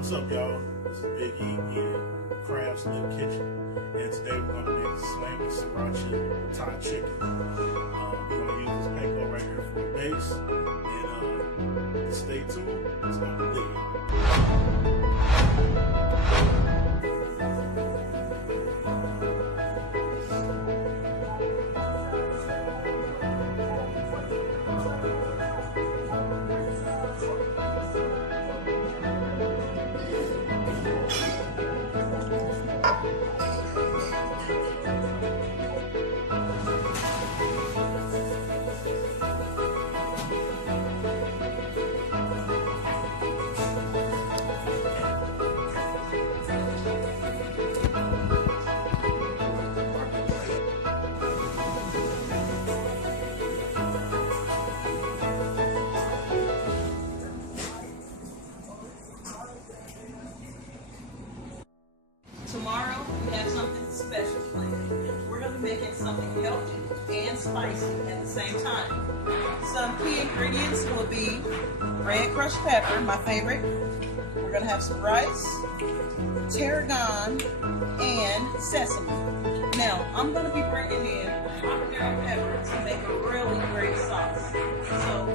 What's up, y'all? This is Big E in Crab's Lip Kitchen, and today we're going to make Chili Sriracha Thai chicken. We're going to use this panko right here for a base, and stay tuned. It's going to be lit. Tomorrow, we have something special planned. We're going to be making something healthy and spicy at the same time. Some key ingredients will be red crushed pepper, my favorite. We're going to have some rice, tarragon, and sesame. Now, I'm going to be bringing in habanero pepper to make a really great sauce. So,